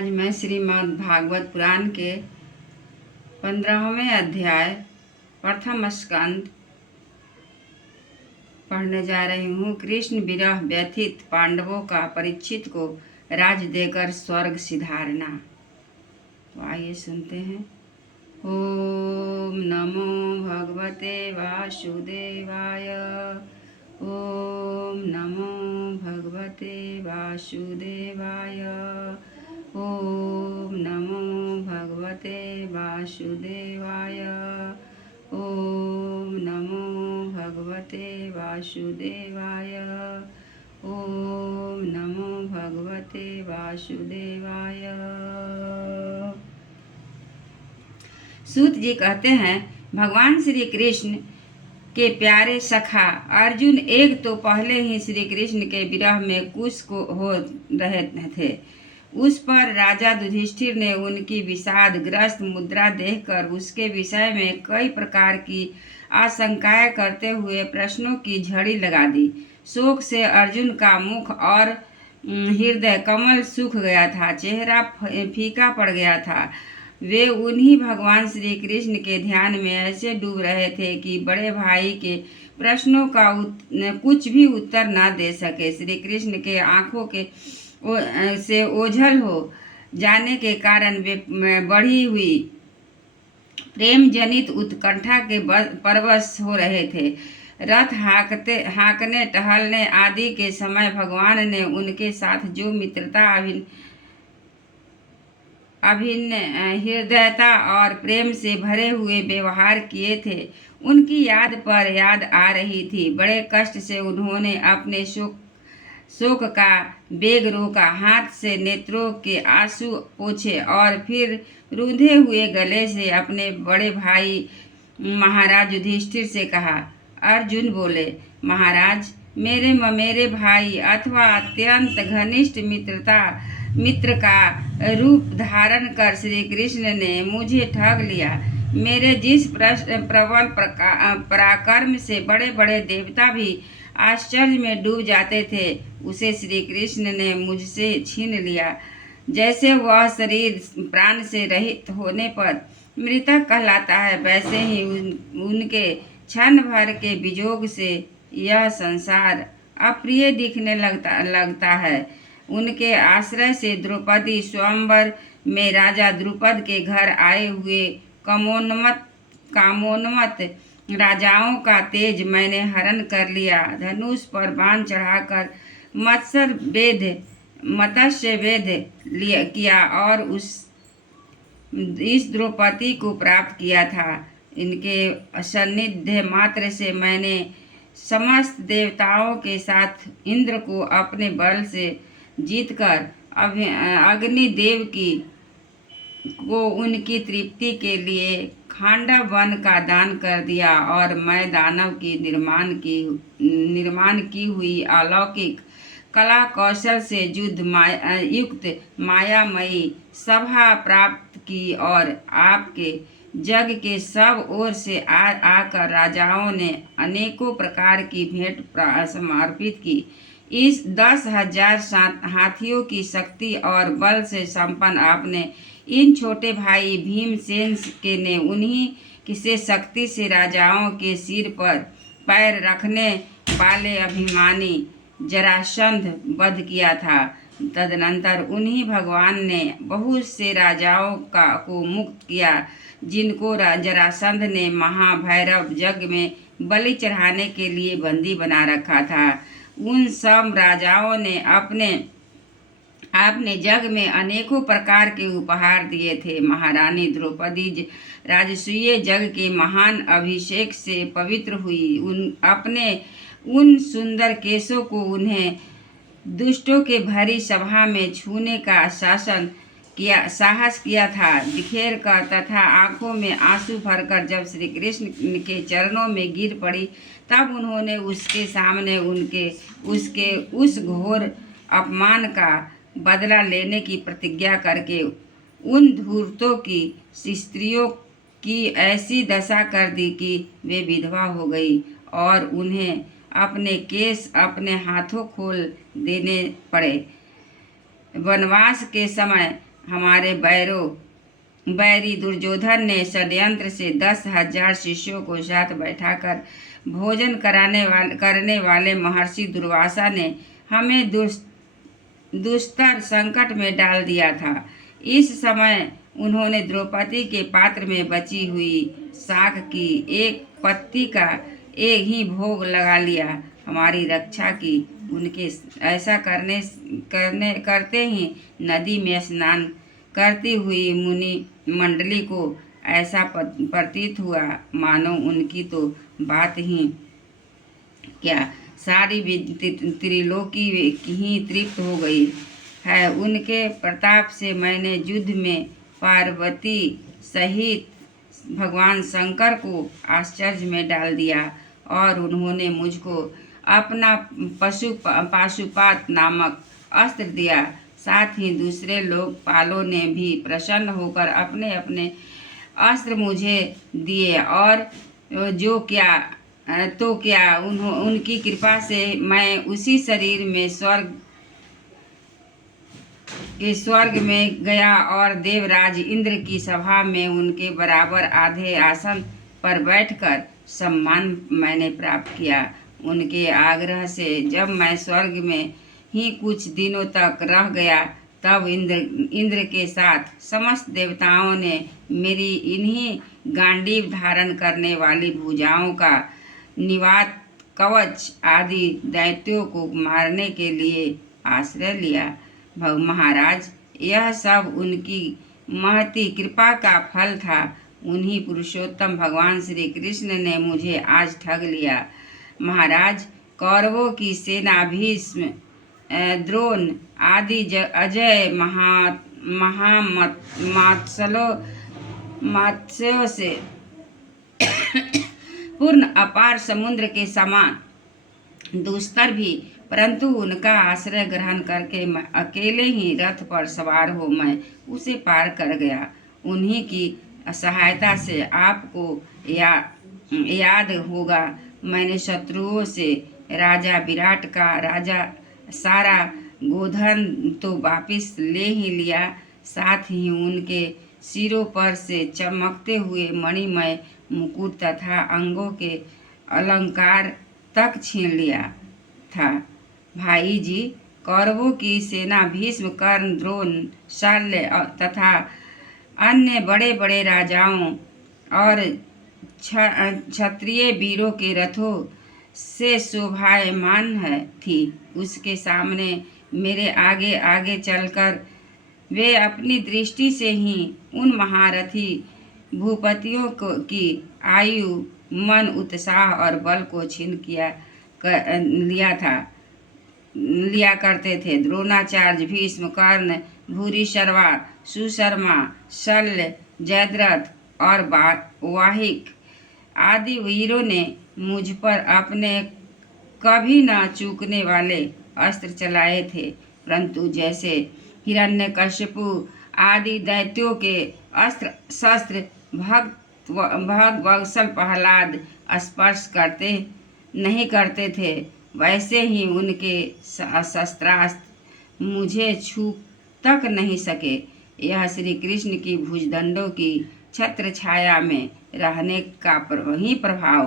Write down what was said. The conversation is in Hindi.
आज मैं श्रीमद् भागवत पुराण के 15वें अध्याय प्रथम स्कंद पढ़ने जा रही हूँ। कृष्ण विरह व्यथित पांडवों का परीक्षित को राज देकर स्वर्ग सिधारना। तो आइए सुनते हैं। ओम नमो भगवते वासुदेवाय। ओम नमो भगवते वासुदेवाय। ओम नमो भगवते वासुदेवाय। ओम नमो भगवते वासुदेवाय। ओम नमो भगवते वासुदेवाय। सूत जी कहते हैं, भगवान श्री कृष्ण के प्यारे सखा अर्जुन एक तो पहले ही श्री कृष्ण के विरह में कुश को हो रहे थे। उस पर राजा युधिष्ठिर ने उनकी विषाद ग्रस्त मुद्रा देखकर उसके विषय में कई प्रकार की आशंकाएं करते हुए प्रश्नों की झड़ी लगा दी। शोक से अर्जुन का मुख और हृदय कमल सूख गया था, चेहरा फीका पड़ गया था। वे उन्हीं भगवान श्री कृष्ण के ध्यान में ऐसे डूब रहे थे कि बड़े भाई के प्रश्नों का कुछ भी उत्तर न दे सके। श्री कृष्ण के आंखों के से ओझल हो जाने के कारण वे बढ़ी हुई प्रेम जनित उत्कंठा के परवश हो रहे थे। रथ हाँकने टहलने आदि के समय भगवान ने उनके साथ जो मित्रता अभिन्न हृदयता और प्रेम से भरे हुए व्यवहार किए थे, उनकी याद पर याद आ रही थी। बड़े कष्ट से उन्होंने अपने शोक का वेग रोका, हाथ से नेत्रों के आंसू पोंछे और फिर रूंधे हुए गले से अपने बड़े भाई महाराज युधिष्ठिर से कहा। अर्जुन बोले, महाराज, मेरे ममेरे भाई अथवा अत्यंत घनिष्ठ मित्र का रूप धारण कर श्री कृष्ण ने मुझे ठग लिया। मेरे जिस प्रबल पराक्रम से बड़े बड़े देवता भी आश्चर्य में डूब जाते थे, उसे श्री कृष्ण ने मुझसे छीन लिया। जैसे वह शरीर प्राण से रहित होने पर मृतक कहलाता है, वैसे ही उनके क्षण भर के विजोग से यह संसार अप्रिय दिखने लगता है। उनके आश्रय से द्रौपदी स्वयंवर में राजा द्रुपद के घर आए हुए कामोन्मत्त राजाओं का तेज मैंने हरण कर लिया। धनुष पर बाण चढ़ाकर मत्स्य वेद किया और इस द्रौपदी को प्राप्त किया था। इनके सान्निध्य मात्र से मैंने समस्त देवताओं के साथ इंद्र को अपने बल से जीतकर अग्निदेव को उनकी तृप्ति के लिए खांडव वन का दान कर दिया और मैं दानव की निर्माण की हुई अलौकिक कला कौशल से युक्त मायामयी सभा प्राप्त की और आपके जग के सब ओर से आकर राजाओं ने अनेकों प्रकार की भेंट समर्पित की। इस 10,000 हाथियों की शक्ति और बल से संपन्न आपने इन छोटे भाई भीमसेन के ने उन्हीं किसे शक्ति से राजाओं के सिर पर पैर रखने वाले अभिमानी जरासंध वध किया था। तदनंतर उन्हीं भगवान ने बहुत से राजाओं को मुक्त किया, जिनको जरासंध ने महाभैरव यज्ञ में बलि चढ़ाने के लिए बंदी बना रखा था। उन सब राजाओं ने आपने जग में अनेकों प्रकार के उपहार दिए थे। महारानी द्रौपदी राजसूय जग के महान अभिषेक से पवित्र हुई। अपने उन सुंदर केशों को उन्हें दुष्टों के भरी सभा में छूने का साहस किया था बिखेर कर, तथा आंखों में आंसू भरकर जब श्री कृष्ण के चरणों में गिर पड़ी, तब उन्होंने उसके सामने उसके उस घोर अपमान का बदला लेने की प्रतिज्ञा करके उन धूर्तों की स्त्रियों की ऐसी दशा कर दी कि वे विधवा हो गई और उन्हें अपने केश अपने हाथों खोल देने पड़े। वनवास के समय हमारे बैरी दुर्योधन ने षड्यंत्र से 10,000 शिष्यों को साथ बैठाकर भोजन करने वाले महर्षि दुर्वासा ने हमें दुस्तर संकट में डाल दिया था। इस समय उन्होंने द्रौपदी के पात्र में बची हुई शाक की एक पत्ती का एक ही भोग लगा लिया, हमारी रक्षा की। उनके ऐसा करते ही नदी में स्नान करती हुई मुनि मंडली को ऐसा प्रतीत हुआ मानो उनकी तो बात ही क्या सारी त्रिलोकी ही तृप्त हो गई है। उनके प्रताप से मैंने युद्ध में पार्वती सहित भगवान शंकर को आश्चर्य में डाल दिया और उन्होंने मुझको अपना पाशुपात नामक अस्त्र दिया। साथ ही दूसरे लोकपालों ने भी प्रसन्न होकर अपने अपने अस्त्र मुझे दिए और उनकी कृपा से मैं उसी शरीर में स्वर्ग में गया और देवराज इंद्र की सभा में उनके बराबर आधे आसन पर बैठकर सम्मान मैंने प्राप्त किया। उनके आग्रह से जब मैं स्वर्ग में ही कुछ दिनों तक रह गया, तब इंद्र के साथ समस्त देवताओं ने मेरी इन्हीं गांडीव धारण करने वाली भुजाओं का निवात कवच आदि दैत्यों को मारने के लिए आश्रय लिया। महाराज, यह सब उनकी महती कृपा का फल था। उन्हीं पुरुषोत्तम भगवान श्री कृष्ण ने मुझे आज ठग लिया। महाराज, कौरवों की सेना भीष्म, द्रोण आदि अजय मात्स्यों से पूर्ण अपार समुद्र के समान दुस्तर भी, परंतु उनका आश्रय ग्रहण करके मैं अकेले ही रथ पर सवार हो मैं उसे पार कर गया। उन्हीं की सहायता से आपको याद होगा, मैंने शत्रुओं से राजा विराट का सारा गोधन तो वापिस ले ही लिया, साथ ही उनके सिरों पर से चमकते हुए मणिमय मुकुट तथा अंगों के अलंकार तक छीन लिया था। भाई जी, कौरवों की सेना भीष्म, कर्ण, द्रोण, शल्य तथा अन्य बड़े बड़े राजाओं और क्षत्रिय वीरों के रथों से शोभायमान थी। उसके सामने मेरे आगे आगे चलकर वे अपनी दृष्टि से ही उन महारथी भूपतियों की आयु, मन, उत्साह और बल को छीन लिया करते थे। द्रोणाचार्य, भीष्म, कर्ण, भूरिश्रवा, सुशर्मा, शल्य, जयद्रथ और वाहिक आदि वीरों ने मुझ पर अपने कभी न चूकने वाले अस्त्र चलाए थे, परंतु जैसे हिरण्यकशिपु आदि दैत्यों के अस्त्र शस्त्र भक्त वत्सल प्रहलाद स्पर्श नहीं करते थे, वैसे ही उनके शस्त्रास्त्र मुझे छू तक नहीं सके। यह श्री कृष्ण की भुजदंडों की छत्र छाया में रहने का ही प्रभाव